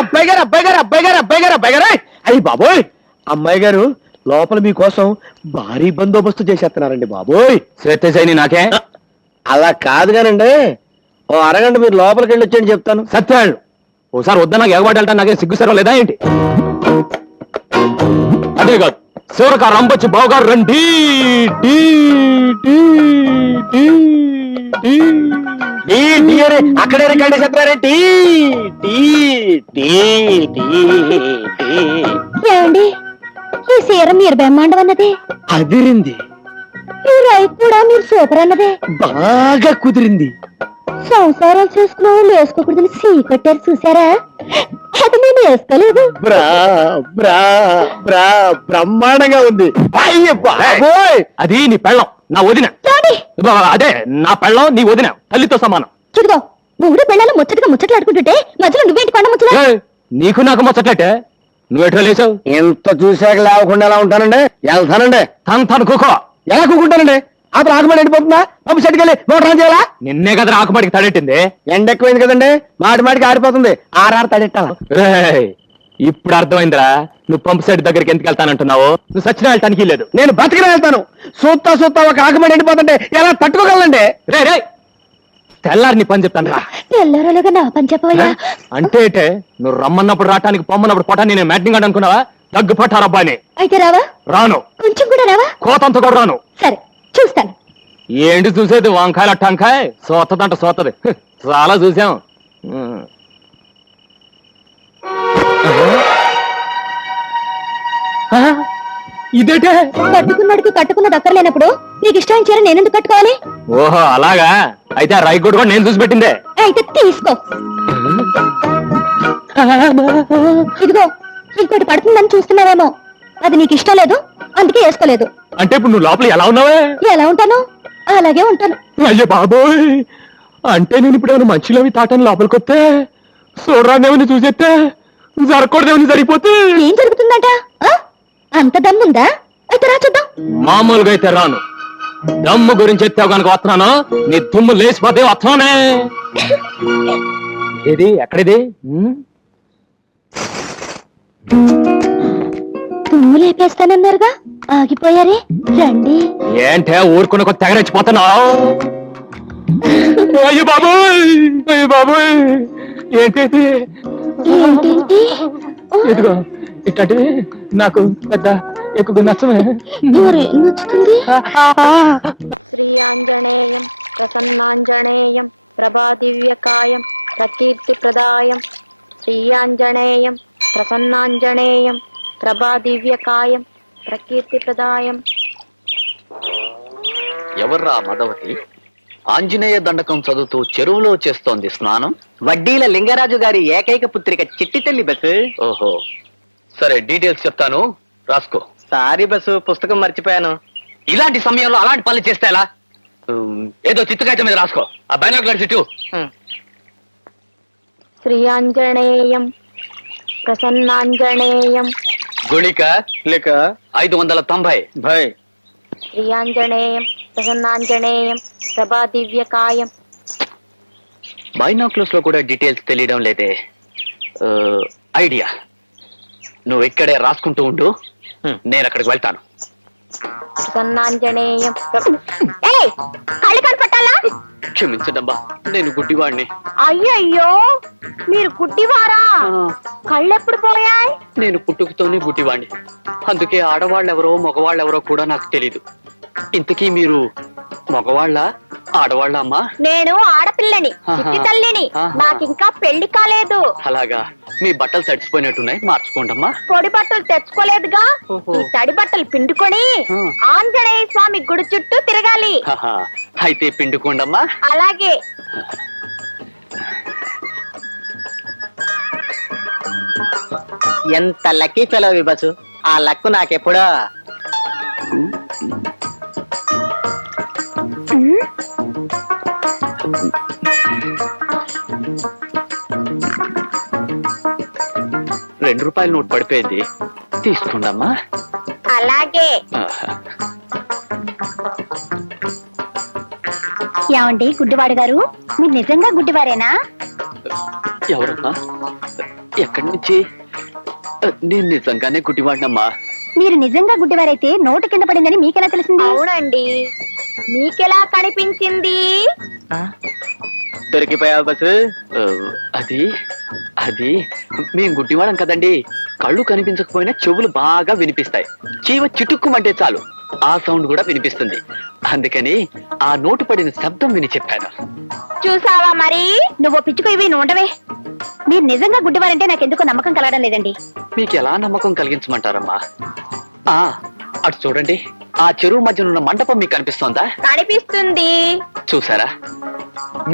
అబ్బాయి గారు అబ్బాయి గారు అబ్బాయి గారు అబ్బాయి గారు అబ్బాయి గారు అయ్యి బాబోయ్ అమ్మాయి గారు లోపల మీకోసం భారీ బందోబస్తు చేసేస్తున్నారండి బాబోయ్. శ్వేతశైని నాకే అలా కాదు కానండి, ఓ అరగంట మీరు లోపలికి వెళ్ళి వచ్చేయండి చెప్తాను. సత్యాళ్ళు ఓసారి వద్దా నాకు ఎగబాటు వెళ్తాను, నాకే సిగ్గు సర్వ లేదా ఏంటి? అదే కాదు శివరక రంబొచ్చి బావగారు రండి. Tea, tea, tea, tea. అక్కడే రికార్డు చెప్తారేంటి? ఏమండి ఈ సీర మీరు బ్రహ్మాండం అన్నదే అదిరింది, ఈ రైతు కూడా మీరు సూపర్ అన్నదే బాగా కుదిరింది. సంసారాలు చేసుకున్న వాళ్ళు వేసుకోకూడదని సీ కట్టారు చూసారా? అది నేను వేసుకోలేదు. బ్రా బ్రా బ్రా బ్రహ్మాండంగా ఉంది. అయ్య బాబోయ్, అది నీ పెళ్ళం, నా వదిన. అదే నా పెళ్ళం, నీ వదిన తల్లితో సమానం. చూడుగో మూడు పిల్లలు ముచ్చటగా ముచ్చట్లాడుకుంటుంటే మధ్యలో నువ్వేంటి కొండ ముచ్చట? ఏయ్, నీకు నాకు ముచ్చట్లయితే నువ్వెట్లా లేచావు? ఎంత చూశాక లేవకుండా ఎలా ఉంటానండి? వెళ్తానండి. తను కుకో. ఎలా కూకుంటానండి? అప్పుడు ఆకుమడి ఎండిపోతుందా? పంపు సెట్కి వెళ్ళి మోటార్ ఆన్ చేయాలా? నిన్నే కదా ఆకుమాటికి తడెట్టింది. ఎండ ఎక్కువైంది కదండి, మాటి మాటికి ఆడిపోతుంది. ఆరారు తడెట్టాలా? ఏయ్, ఇప్పుడు అర్థమైందిరా నువ్వు పంపు సెట్ దగ్గరికి ఎందుకు వెళ్తానంటున్నావు. నువ్వు సచిన వెళ్ళటానికి లేదు. నేను బతికిన వెళ్తాను. సూత్తా సూత్తా ఒక ఆకుమడి ఎండిపోతుంటే ఎలా తట్టుకోగలండి? రే రే తెల్లారి నీ పని చెప్తాను రా. తెల్లారలాగా నా పని చెప్పవయ్యా. అంటే నువ్వు రమ్మన్నప్పుడు రావటానికి పొమ్మన్నప్పుడు పొట్టా నేను మ్యాటింగ్ అని అనుకున్నావా? దగ్గు పట్టారు అబ్బాయిని. అయితే రావా? రాను. కొంచెం కూడా రావా? కోతంత కూడా రాను. సరే చూస్తాను. ఏంటి చూసేది? వంకాయల టంకాయ సోతదంట సోతది. చాలా చూసాం. ఇదేటే కట్టుకున్నాడికి కట్టుకున్న దక్కర్లేనప్పుడు నీకు ఇష్టం చీర నేనెందుకు కట్టుకోవాలి? ఓహో అలాగా, అయితే ఆ రైకోట్ కూడా నేను చూసి పెట్టిందే. అయితే తీసుకో. ఇదిగో ఇంకోటి పడుతుందని చూస్తున్నావేమో, అది నీకు ఇష్టం లేదు అందుకే వేసుకోలేదు. అంటే ఇప్పుడు నువ్వు లోపల ఎలా ఉన్నావే? ఎలా ఉంటాను అలాగే ఉంటాను. అయ్యో బాబోయ్, అంటే నేను ఇప్పుడు ఏమైనా మంచిలోవి తాటాను లోపలికి వస్తే చూడరాదేమని చూసేస్తే జరగకూడదేమని జరిగిపోతే ఏం జరుగుతుందట? ఆ? అంత దమ్ముందా? అయితే రా చూద్దాం. మామూలుగా అయితే రాను. దమ్ము గురించి ఎత్తావు కనుక వస్తున్నాను. నీ దుమ్ము లేచిపోతే వస్తున్నానే. ఏది ఎక్కడిది? తుమ్ము లేపేస్తానన్నారుగా, ఆగిపోయారే రండి. ఏంటే ఊరుకున్న కొద్ది తెగరెచ్చిపోతున్నావు? అయ్యో బాబోయ్, అయ్యో బాబోయ్, ఏంటి ఏంటేంటి? ఇదిగో ఇట్లాంటివి నాకు పెద్ద ఎక్కువ నచ్చమే. మరేం నచ్చుతుంది? శ్రీ ఆంజనేయం ప్రసన్నాంజనేయం ప్రభాదివ్యకాయం ప్రకీర్తి ప్రదాయం శ్రీ ఆంజనేయం ప్రసన్నాంజనేయం ప్రభాదివ్యకాయం ప్రకీర్తి ప్రదాయం. ఎవర్రా మదవతి? ఆంజనేయ దండకం చదువుతూ చెరువులో చేస్తోంది స్నానం. వడ్డీల లింగరాజు గారి ఏకైక పుత్రిక చిట్టి తల్లి బస్సు. ఓహో సరే, డీటెయిల్స్ చెప్తాను, రాసుకో. సారీ బస్సు, పుస్తకం మర్చిపోయాను. ఇలాంటి సమయంలో అలాంటి పనులు చేస్తే ఎలా? ఏదో చిత్తకాయత మీద రాసుకో. ఆ బైనాకులర్ చుట్టూ శ్రీ ఆంజనేయం ప్రసన్నాంజనేయం గుళిక లేక 590 భయ్. శ్రీ ఆంజనేయం ప్రసన్నాంజనేయం ప్రభాదివ్యకాయం. బైనాకులర్స్ లో కూడా డీటెయిల్స్ తెలియడం లేదే. ఐడియా, నువ్వు ఇక్కడే రాసుకుంటూ ఉండు, నేను అక్కడికి వెళ్తాను. ప్రసన్నాంజనేయం కళ్ళు కనపట్టాలా? క్షమించదమ్మా, నేను గుడ్డివాడిని. అయ్యయ్యో మీరు గుడ్డివారా? కళ్ళెప్పుడు పోయాయి? నేను పుట్టుకతోనే గుడ్డివాడిని, అందుకే ఆడవాళ్ళెవరో మగవాళ్ళెవరో కూడా నాకు తెలీదు. ఇంతకీ మీరు మగవాళ్ళ ఆడవాళ్ళ అమ్మా? నేను ఆడపిల్లని, చిట్టి తల్లిని. నాకింకా పెళ్లి కాలేదు. అలాగా, మీ బట్టలు తడిసిపోయినట్టున్నాయి, మార్చుకోండమ్మా. పొడి బట్టలు తెచ్చుకోలేదుగా, ఈ తడి బట్టలు పిండుకొని ఆంజనేయ స్వామి గుడి చుట్టూ తిరగాలి. అయితే పిండుకోండమ్మా. అలాగే. ఎంత లక్కీ ఫెలో బస్సు, ఆ లక్కు నాకెప్పుడో. ₹2 నోట్ పడిపోయింది, తీసుకోండమ్మా. అలాగే. ఏమండి గుడ్డివాడు గారు, మీరు నిజంగా గుడ్డివారేనా? ఎవరమ్మా? ఎక్కడి నుంచి? నేను నిజంగానే గుడ్డివాడినమ్మా. మీరు నిజంగా గుడ్డివారైతే నోటు కింద పడిందని మీకెలా తెలిసింది? అవునండి, మీకెలా కనిపించింది? దొరికిపోయావు బస్సు. ఆ, అది అది మేం గుడ్డివాళ్ళం కదండి. కళ్ళు కనిపించకపోయినా చెవులు బాగా వినిపిస్తాయి. చీవ చిటుక్కుమంటే చాలు ఆ సౌండ్ కూడా వినిపిస్తుంది. అందుకని ఆ నోటు పడిన శబ్దం విని చెప్పాను. చూసావా మరి? నువ్వు పిచ్చుకు ఇవి ఉండవే. మీరు నిజంగా గుడ్డివారంటే నాకెందుకో నమ్మకం కలగడం లేదండి. మీకు ఎలా నమ్మకం కలిగించమంటారమ్మా? ఆ అటు చూడండి, ఆ చెరువు మధ్యన ఉన్న మండపం మీకు కనిపిస్తోందా? కనిపిస్తుంది. చూసారా,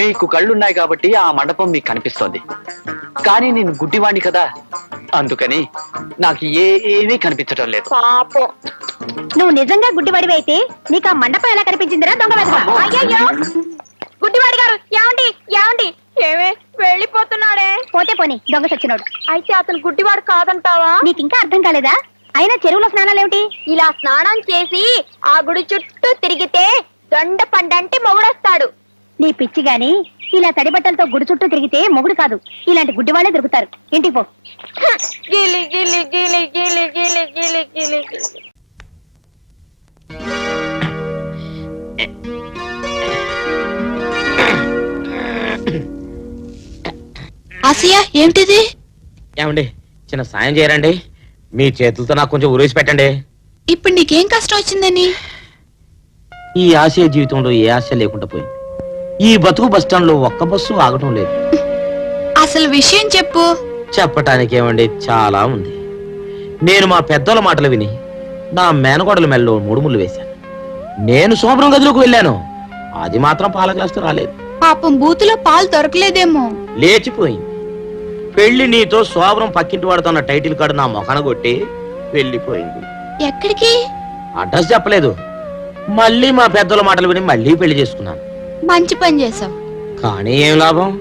మీకు కళ్ళున్నాయి కాబట్టి ఆ మండపం మీకు కనిపిస్తోంది. కానీ నేను గుడ్డివాణ్ణి కదా, అందుకని నాకు ఏమీ కనిపించడం లేదు. పాపం. నువ్వు నిజంగా గుడ్డివాడివి అయితే నీకు ఆ మండపం ఎలా కనిపించిందిరా దొంగ వెధవ? అయ్యయ్యో, గుడ్డివాడి గారు, ఏమండి ఏమండి? ఏమే వెళ్ళిపోతున్నాడే? పోతే పోని దొంగ సచ్చినోడు. అయితే అతను గుడ్డివాడు కాదంటావా? నీకు ఇంకా అర్థం కాలేదా? అయినా చెరువులో స్నానాలేమిటి? ఇలా స్నానం చేసి ఆ గుడి చుట్టూ తిరిగితే దొండ పండంటి మొగుడొస్తాడు. నీ పిచ్చి గాని, ఇలా తడి బట్టలతో గుడి చుట్టూ తిరిగితే మొగుడు కాదు, ఇలాంటి గుడ్డి వాళ్ళే దొరుకుతారు. ఇంటికి పో. గిలి గిలి గిలి గిలి గిలి గిలి గిలి గిలి. ఆసియా ఏమిటిది? ఏమండి, చిన్న సాయం చేయరండి. మీ చేతులతో నాకు కొంచెం ఉరేసి పెట్టండి. ఇప్పుడు నీకేం కష్టం వచ్చిందని? ఈ ఆశయ జీవితంలో ఏ ఆశ లేకుండా పోయింది. ఈ బతుకు బస్టాండ్ లో ఒక్క బస్సు ఆగటం లేదు. అసలు విషయం చెప్పు. చెప్పటానికి ఏమండి, చాలా ఉంది. నేను మా పెద్దల మాటలు విని నా మేనగోడల మెల్లో 3 ముళ్ళు వేశాను. నేను శోభనం గదిలోకి వెళ్ళాను, అది మాత్రం పాల గ్లాసుతో రాలేదు. పాపం బూతులో పాలు దొరకలేదేమో. లేచిపోయింది. పెళ్లి నీతో శోభనం పక్కింటి వాడుతున్న టైటిల్ కార్డు నా మొఖాన కొట్టి వెళ్ళిపోయింది. ఎక్కడికి? అడ్రస్ చెప్పలేదు. మళ్ళీ మా పెద్దల మాటలు విని మళ్ళీ పెళ్లి చేసుకున్నాను. మంచి పని చేసావు. కానీ ఏం లాభం?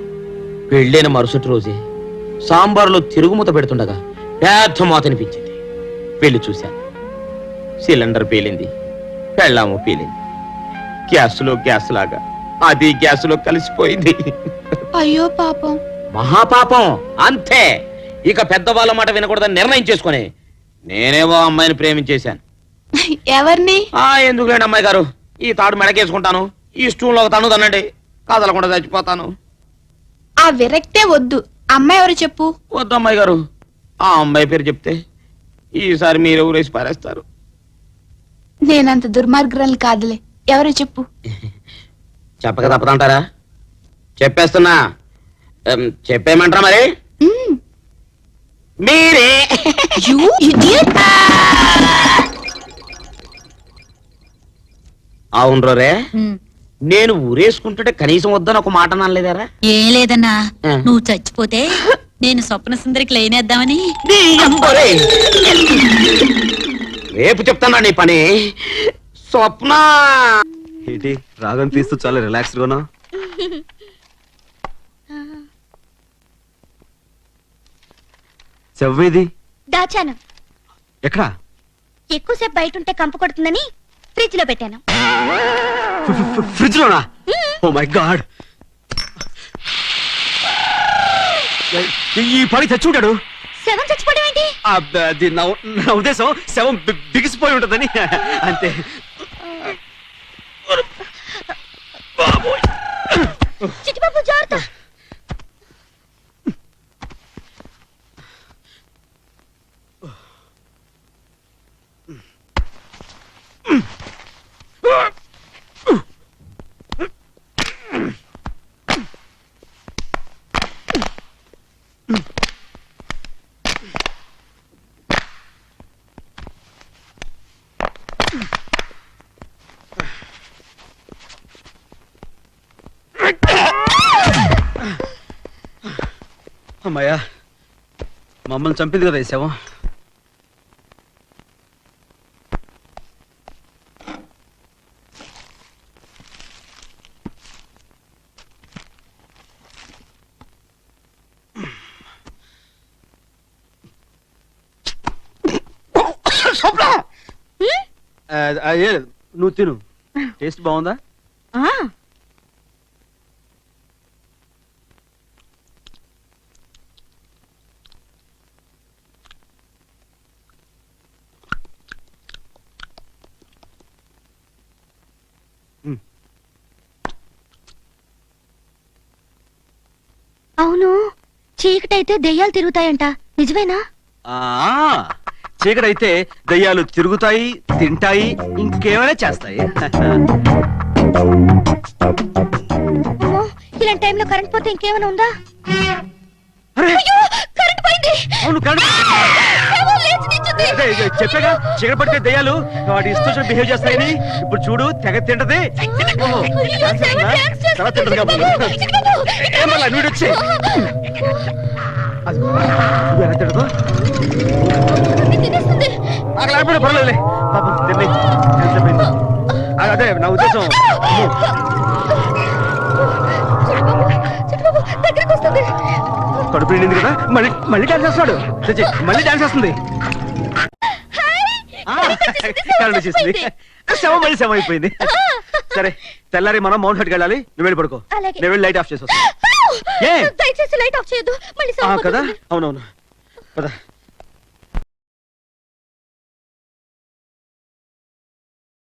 పెళ్ళైన మరుసటి రోజే సాంబార్లో తిరుగుమూత పెడుతుండగా పెద్ద మూత అనిపించింది. పెళ్లి చూశాను. సిలిండర్ పేలింది, పెళ్ళాము పేలింది. గ్యాస్లో గ్యాస్ లాగా అది గ్యాస్లో కలిసిపోయింది. అయ్యో పాపం. మహాపాపం అంతే. ఇక పెద్దవాళ్ళ మాట వినకూడదని నిర్ణయం చేసుకుని నేనేవో అమ్మాయిని ప్రేమించేశాను. ఎవరిని? ఎందుకులేండి అమ్మాయి గారు, ఈ తాడు మెడకేసుకుంటాను, ఈ స్టూల్ ఒక తను తనండి, కదలకుండా చచ్చిపోతాను. ఆ విరక్తే వద్దు. అమ్మాయి ఎవరు చెప్పు. వద్దు అమ్మాయి గారు, ఆ అమ్మాయి పేరు చెప్తే ఈసారి మీరు ఊరేసి పారేస్తారు. నేనంత దుర్మార్గురాలు కాదులే. ఎవరు చెప్పు. చెప్పక తప్పదంటారా? చెప్పేస్తున్నా. చెప్పేయమంటారా మరి? మీరే. You idiot. అవును రే, నేను ఊరేసుకుంటుంటే కనీసం వద్దని ఒక మాట అనలేదారా? ఏం లేదన్నా, ఆ. నువ్వు చచ్చిపోతే నేను స్వప్న సుందరికి లైనేద్దామని. రేపు చెప్తానా నీ పని. స్వప్న ఏంటి రాగం తీస్తూ చాలా రిలాక్స్ గానా? చెవ్వేది దాచాను. ఎక్కడా? ఎక్కువసేపు బయట ఉంటే కంపు కొడుతుందని ఫ్రిడ్జ్ లో పెట్టాను. ఫ్రిడ్జ్ లోనా? ఓ మై గాడ్, ఈ పని తెచ్చుంటాడు. శవం చచ్చిపోవడం ఏంటి? అది నా ఉద్దేశం, శవం బిగిసిపోయి ఉంటుందని అంతే. చిట్టిబాబు జాగ్రత్త. అమ్మాయ్యా, మమ్మల్ని చంపింది కదా ఈ శవం. నువ్వు తిను, టేస్ట్ బాగుందా? అవును, చీకటైతే దెయ్యాలు తిరుగుతాయంట, నిజమేనా? ఆ చీకటైతే దయ్యాలు తిరుగుతాయి, తింటాయి, ఇంకేమైనా చేస్తాయి. అమ్మో, ఇలాంటి టైంలో కరెంట్ పోతే ఇంకేమైనా ఉందా? అరే, అయ్యో, కరెంట్ పోయింది. అవును కరెంట్ ఏమో, లేచి నిల్చుంది. అదే, చెప్పాగా చీకటి పడితే దయ్యాలు వాటి ఇష్టం బిహేవ్ చేస్తాయని. ఇప్పుడు చూడు, తెగ తింటది. ఓహో, అయ్యో, డాన్స్ శవం చేస్తుందా? డాన్స్ చేస్తుంది. చాలా తింటది కాబట్టి. చిట్టుబాబు, చిట్టుబాబు, ఏ మళ్ళా వీడు వచ్చి చూడు ఎలా తింటదో. తినేస్తుంది. అక్కడ ఆడిపోయినా పర్వాలేదులే, పాపం తిని ఎంతసేపయిందో. అదే నా ఉద్దేశం. చిట్టుబాబు, చిట్టుబాబు, దగ్గరికి వస్తుంది. కడుపు నిండింది కదా, మళ్ళీ మళ్ళీ డాన్స్ చేస్తాడు. చచ్చి, మళ్ళీ డాన్స్ చేస్తుంది. కరెంట్ వచ్చేసింది. శవం మళ్ళీ శవం అయిపోయింది. సరే, తెల్లారి మనం మౌంట్ హట్కి వెళ్ళాలి. నువ్వు వెళ్ళి పడుకో, అలాగే. నేను వెళ్ళి లైట్ ఆఫ్ చేసి వస్తా. ఏ? దయచేసి లైట్ ఆఫ్ చేయొద్దు, మళ్ళీ కదా, సరిపోతుంది. అవునవును. పద.